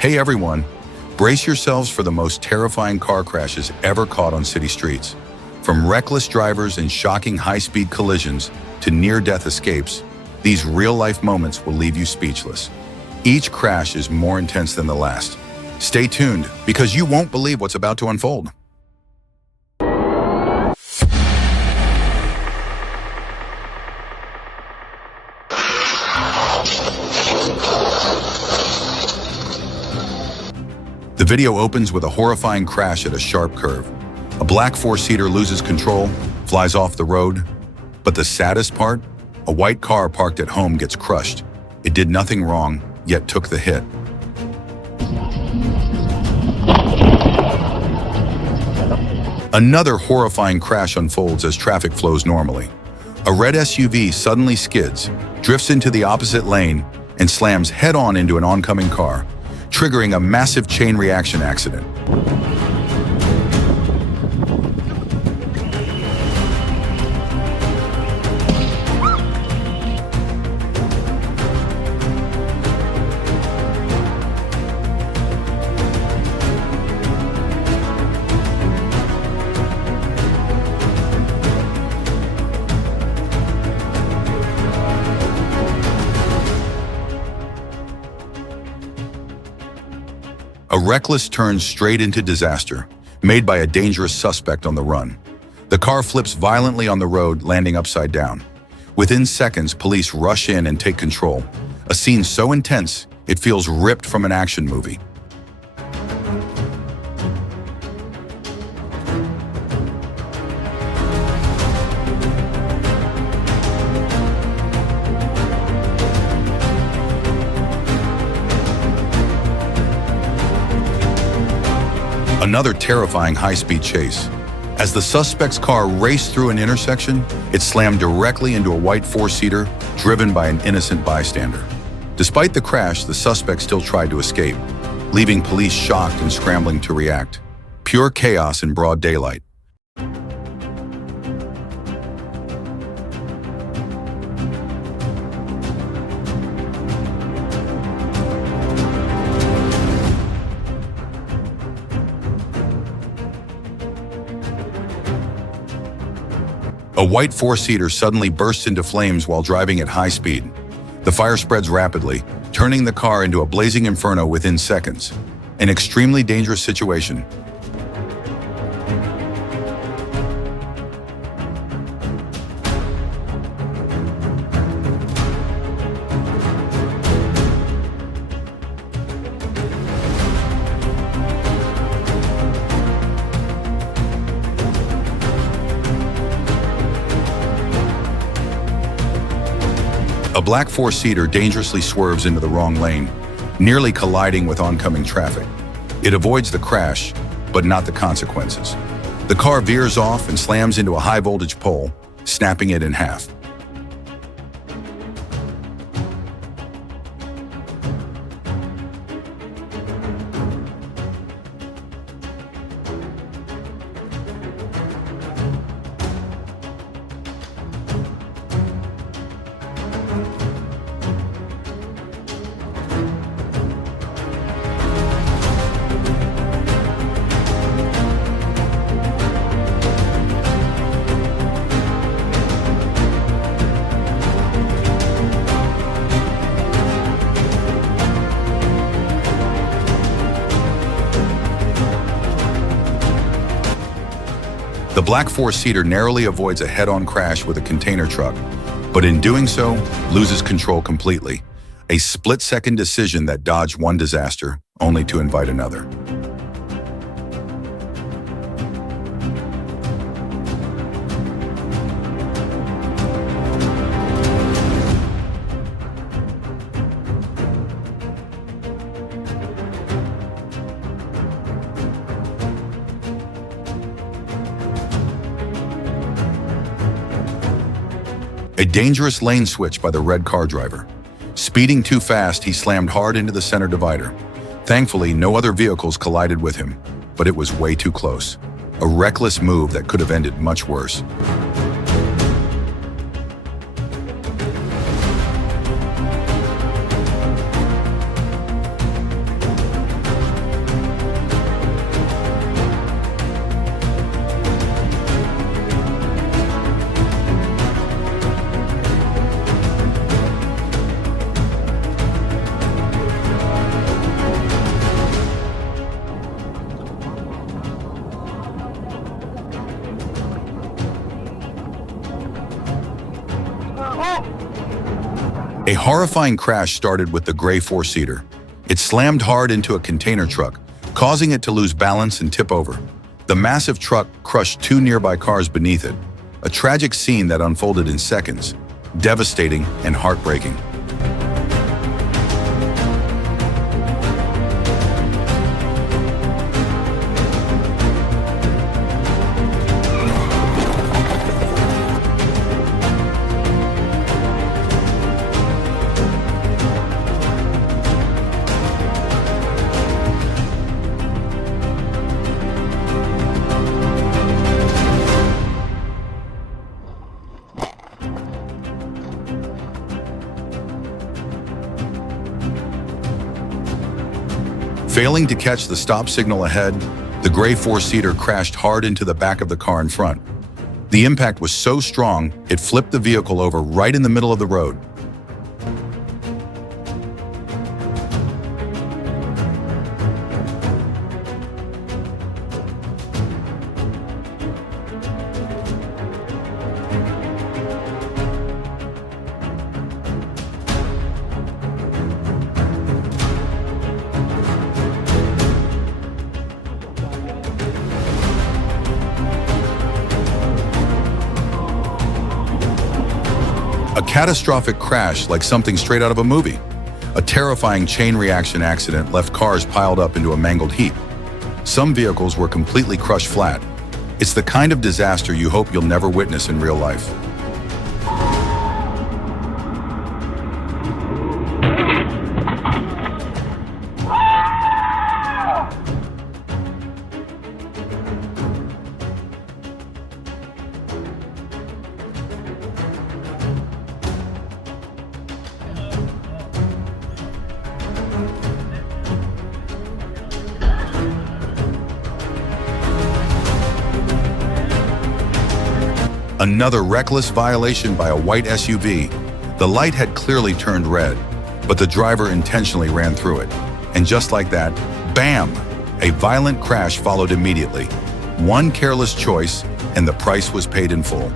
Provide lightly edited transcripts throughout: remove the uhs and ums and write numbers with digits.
Hey everyone, brace yourselves for the most terrifying car crashes ever caught on city streets. From reckless drivers and shocking high-speed collisions to near-death escapes, these real-life moments will leave you speechless. Each crash is more intense than the last. Stay tuned, because you won't believe what's about to unfold. The video opens with a horrifying crash at a sharp curve. A black four-seater loses control, flies off the road. But the saddest part? A white car parked at home gets crushed. It did nothing wrong, yet took the hit. Another horrifying crash unfolds as traffic flows normally. A red SUV suddenly skids, drifts into the opposite lane, and slams head-on into an oncoming car, triggering a massive chain reaction accident. A reckless turn straight into disaster, made by a dangerous suspect on the run. The car flips violently on the road, landing upside down. Within seconds, police rush in and take control. A scene so intense, it feels ripped from an action movie. Another terrifying high-speed chase. As the suspect's car raced through an intersection, it slammed directly into a white four-seater driven by an innocent bystander. Despite the crash, the suspect still tried to escape, leaving police shocked and scrambling to react. Pure chaos in broad daylight. A white four-seater suddenly bursts into flames while driving at high speed. The fire spreads rapidly, turning the car into a blazing inferno within seconds. An extremely dangerous situation. A black four-seater dangerously swerves into the wrong lane, nearly colliding with oncoming traffic. It avoids the crash, but not the consequences. The car veers off and slams into a high-voltage pole, snapping it in half. The black four-seater narrowly avoids a head-on crash with a container truck, but in doing so, loses control completely. A split-second decision that dodged one disaster, only to invite another. A dangerous lane switch by the red car driver. Speeding too fast, he slammed hard into the center divider. Thankfully, no other vehicles collided with him, but it was way too close. A reckless move that could have ended much worse. horrifying crash started with the gray four-seater. It slammed hard into a container truck, causing it to lose balance and tip over. The massive truck crushed two nearby cars beneath it, a tragic scene that unfolded in seconds, devastating and heartbreaking. Failing to catch the stop signal ahead, the gray four-seater crashed hard into the back of the car in front. The impact was so strong, it flipped the vehicle over right in the middle of the road. A catastrophic crash like something straight out of a movie. A terrifying chain reaction accident left cars piled up into a mangled heap. Some vehicles were completely crushed flat. It's the kind of disaster you hope you'll never witness in real life. Another reckless violation by a white SUV. The light had clearly turned red, but the driver intentionally ran through it. And just like that, bam! A violent crash followed immediately. One careless choice, and the price was paid in full.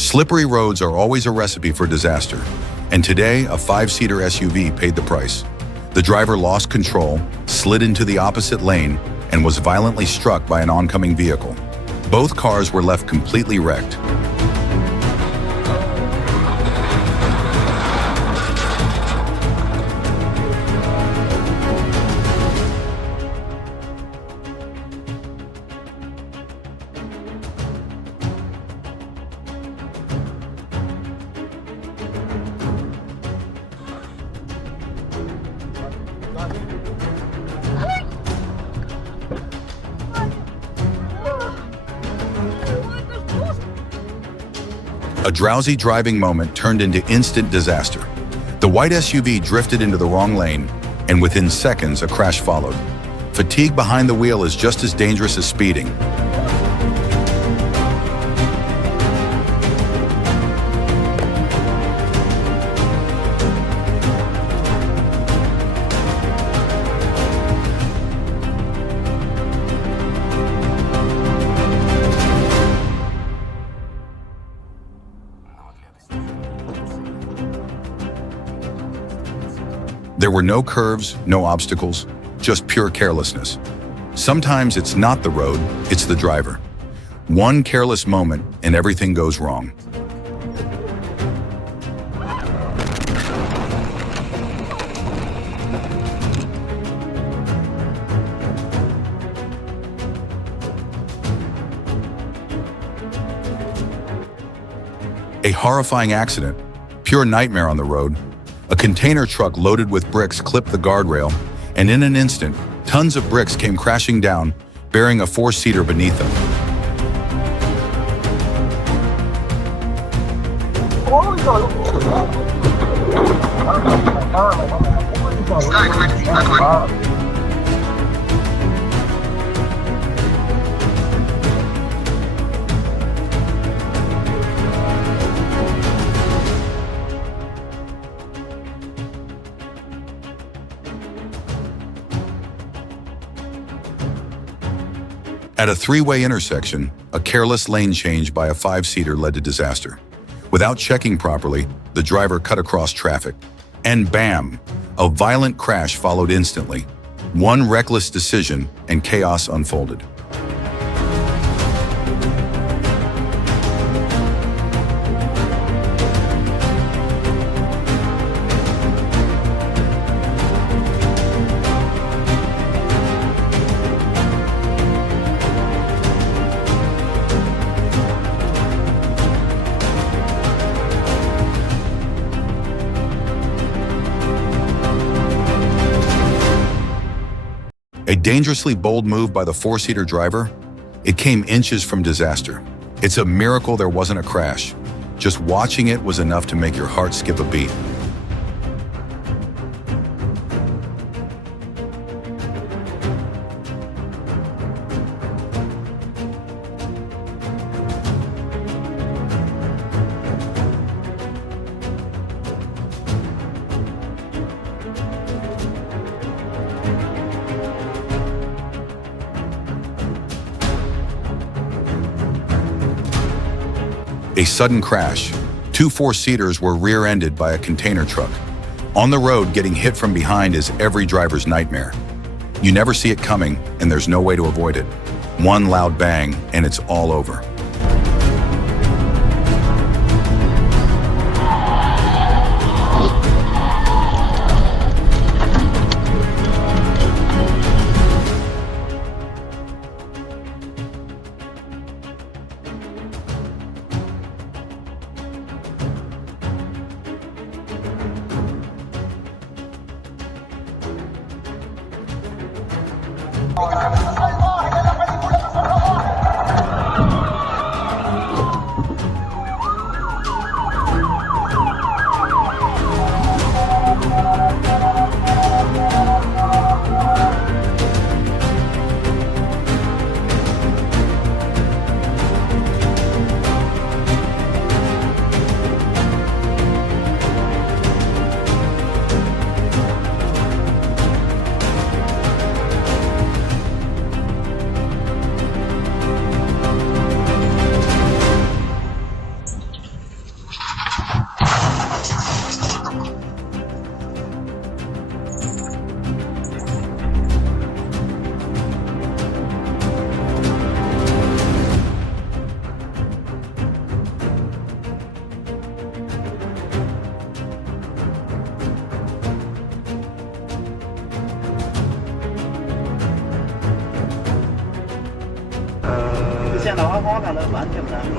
Slippery roads are always a recipe for disaster, and today a five-seater SUV paid the price. The driver lost control, slid into the opposite lane, and was violently struck by an oncoming vehicle. Both cars were left completely wrecked. A drowsy driving moment turned into instant disaster. The white SUV drifted into the wrong lane, and within seconds, a crash followed. Fatigue behind the wheel is just as dangerous as speeding. There were no curves, no obstacles, just pure carelessness. Sometimes it's not the road, it's the driver. One careless moment and everything goes wrong. horrifying accident, pure nightmare on the road. A container truck loaded with bricks clipped the guardrail, and in an instant, tons of bricks came crashing down, bearing a four-seater beneath them. At a three-way intersection, a careless lane change by a five-seater led to disaster. Without checking properly, the driver cut across traffic. And bam! A violent crash followed instantly. One reckless decision and chaos unfolded. A dangerously bold move by the four-seater driver, it came inches from disaster. It's a miracle there wasn't a crash. Just watching it was enough to make your heart skip a beat. A sudden crash. Two four-seaters were rear-ended by a container truck. On the road, getting hit from behind is every driver's nightmare. You never see it coming, and there's no way to avoid it. One loud bang, and it's all over.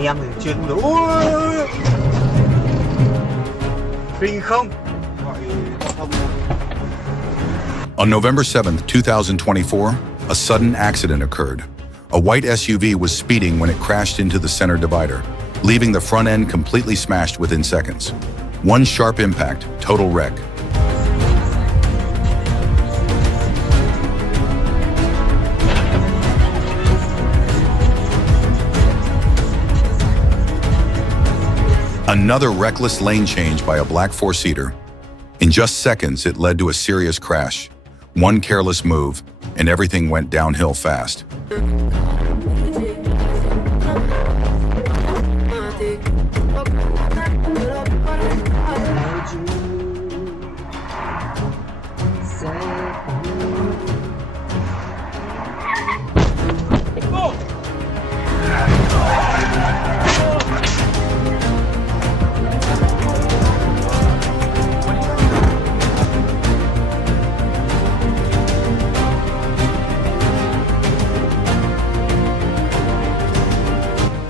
Em thì chuyên đủ Kinh không. On November 7th, 2024, a sudden accident occurred. A white SUV was speeding when it crashed into the center divider, leaving the front end completely smashed within seconds. One sharp impact, total wreck. Another reckless lane change by a black four-seater. In just seconds, it led to a serious crash. One careless move, and everything went downhill fast.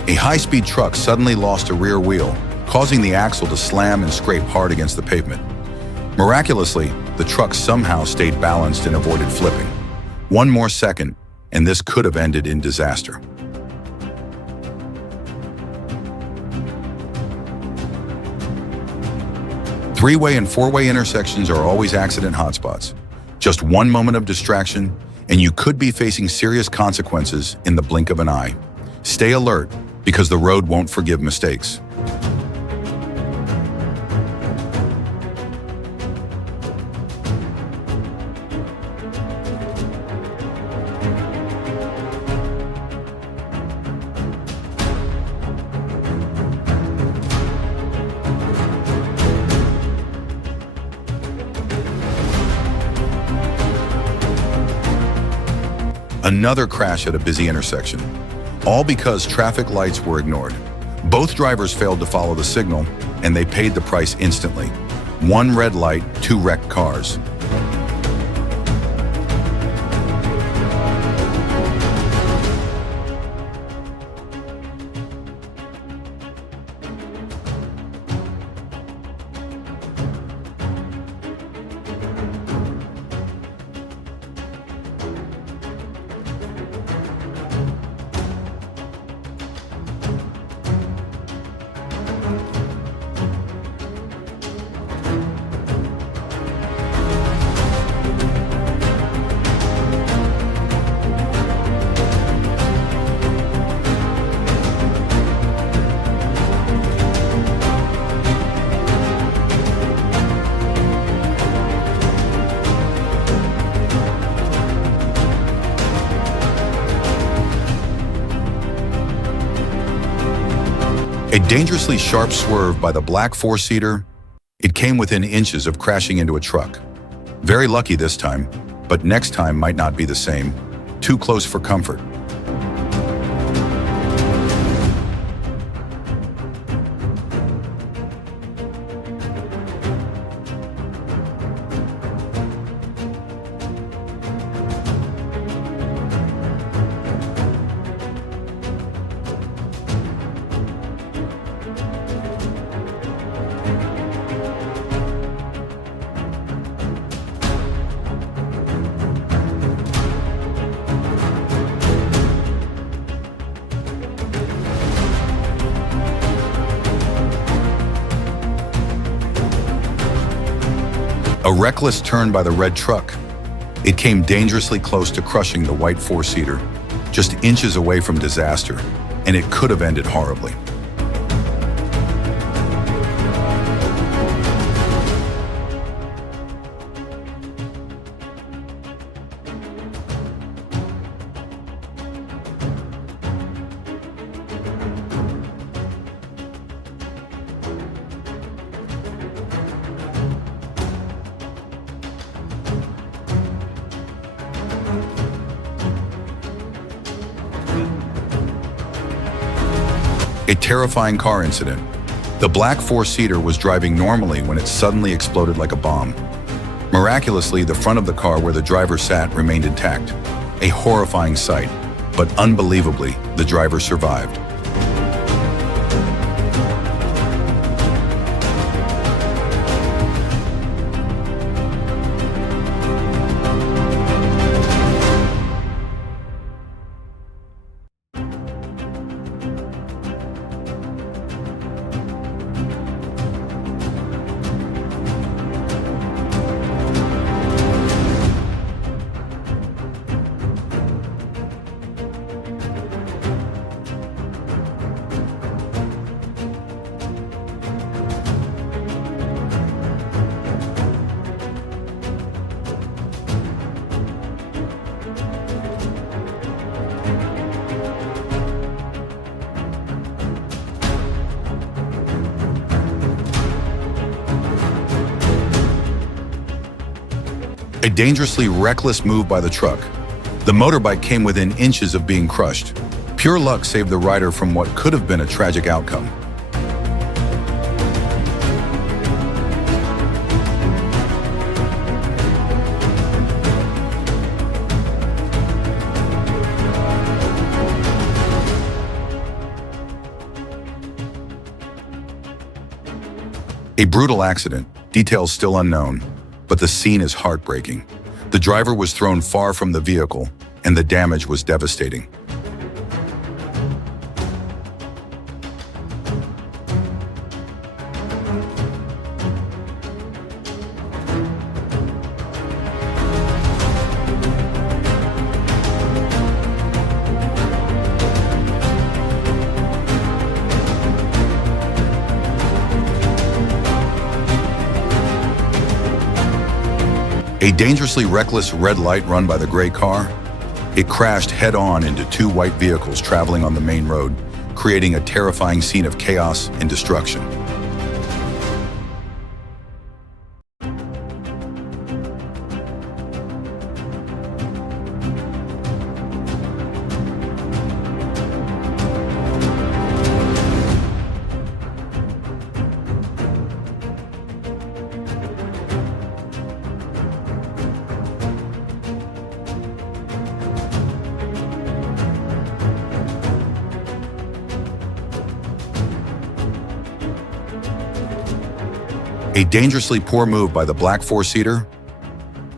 A high-speed truck suddenly lost a rear wheel, causing the axle to slam and scrape hard against the pavement. Miraculously, the truck somehow stayed balanced and avoided flipping. One more second, and this could have ended in disaster. Three-way and four-way intersections are always accident hotspots. Just one moment of distraction, and you could be facing serious consequences in the blink of an eye. Stay alert, because the road won't forgive mistakes. Another crash at a busy intersection, all because traffic lights were ignored. Both drivers failed to follow the signal, and they paid the price instantly. One red light, two wrecked cars. A dangerously sharp swerve by the black four-seater, it came within inches of crashing into a truck. Very lucky this time, but next time might not be the same. Too close for comfort. A reckless turn by the red truck. It came dangerously close to crushing the white four-seater, just inches away from disaster, and it could have ended horribly. A terrifying car incident. The black four-seater was driving normally when it suddenly exploded like a bomb. Miraculously, the front of the car where the driver sat remained intact. A horrifying sight, but unbelievably, the driver survived. A dangerously reckless move by the truck. The motorbike came within inches of being crushed. Pure luck saved the rider from what could have been a tragic outcome. A brutal accident, details still unknown, but the scene is heartbreaking. The driver was thrown far from the vehicle, and the damage was devastating. A dangerously reckless red light run by the gray car. It crashed head-on into two white vehicles traveling on the main road, creating a terrifying scene of chaos and destruction. A dangerously poor move by the black four-seater.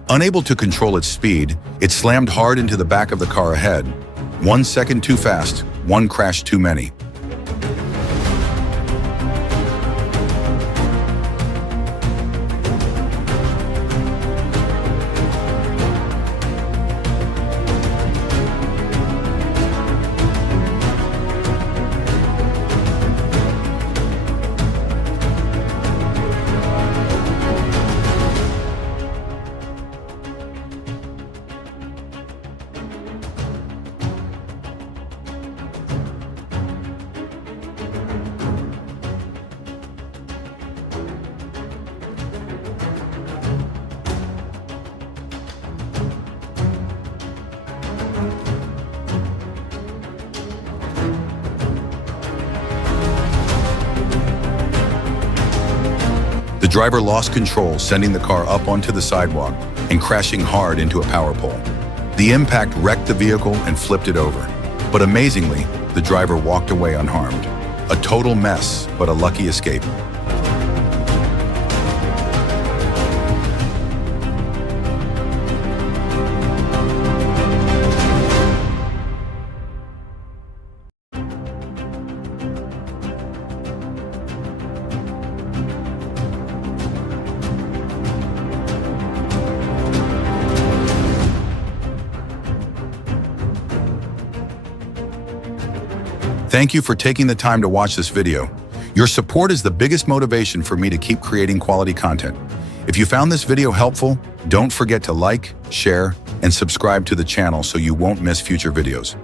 Unable to control its speed, it slammed hard into the back of the car ahead. 1 second too fast, one crash too many. The driver lost control, sending the car up onto the sidewalk and crashing hard into a power pole. The impact wrecked the vehicle and flipped it over. But amazingly, the driver walked away unharmed. A total mess, but a lucky escape. Thank you for taking the time to watch this video. Your support is the biggest motivation for me to keep creating quality content. If you found this video helpful, don't forget to like, share, and subscribe to the channel so you won't miss future videos.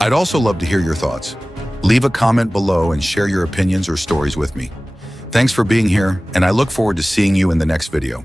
I'd also love to hear your thoughts. Leave a comment below and share your opinions or stories with me. Thanks for being here, and I look forward to seeing you in the next video.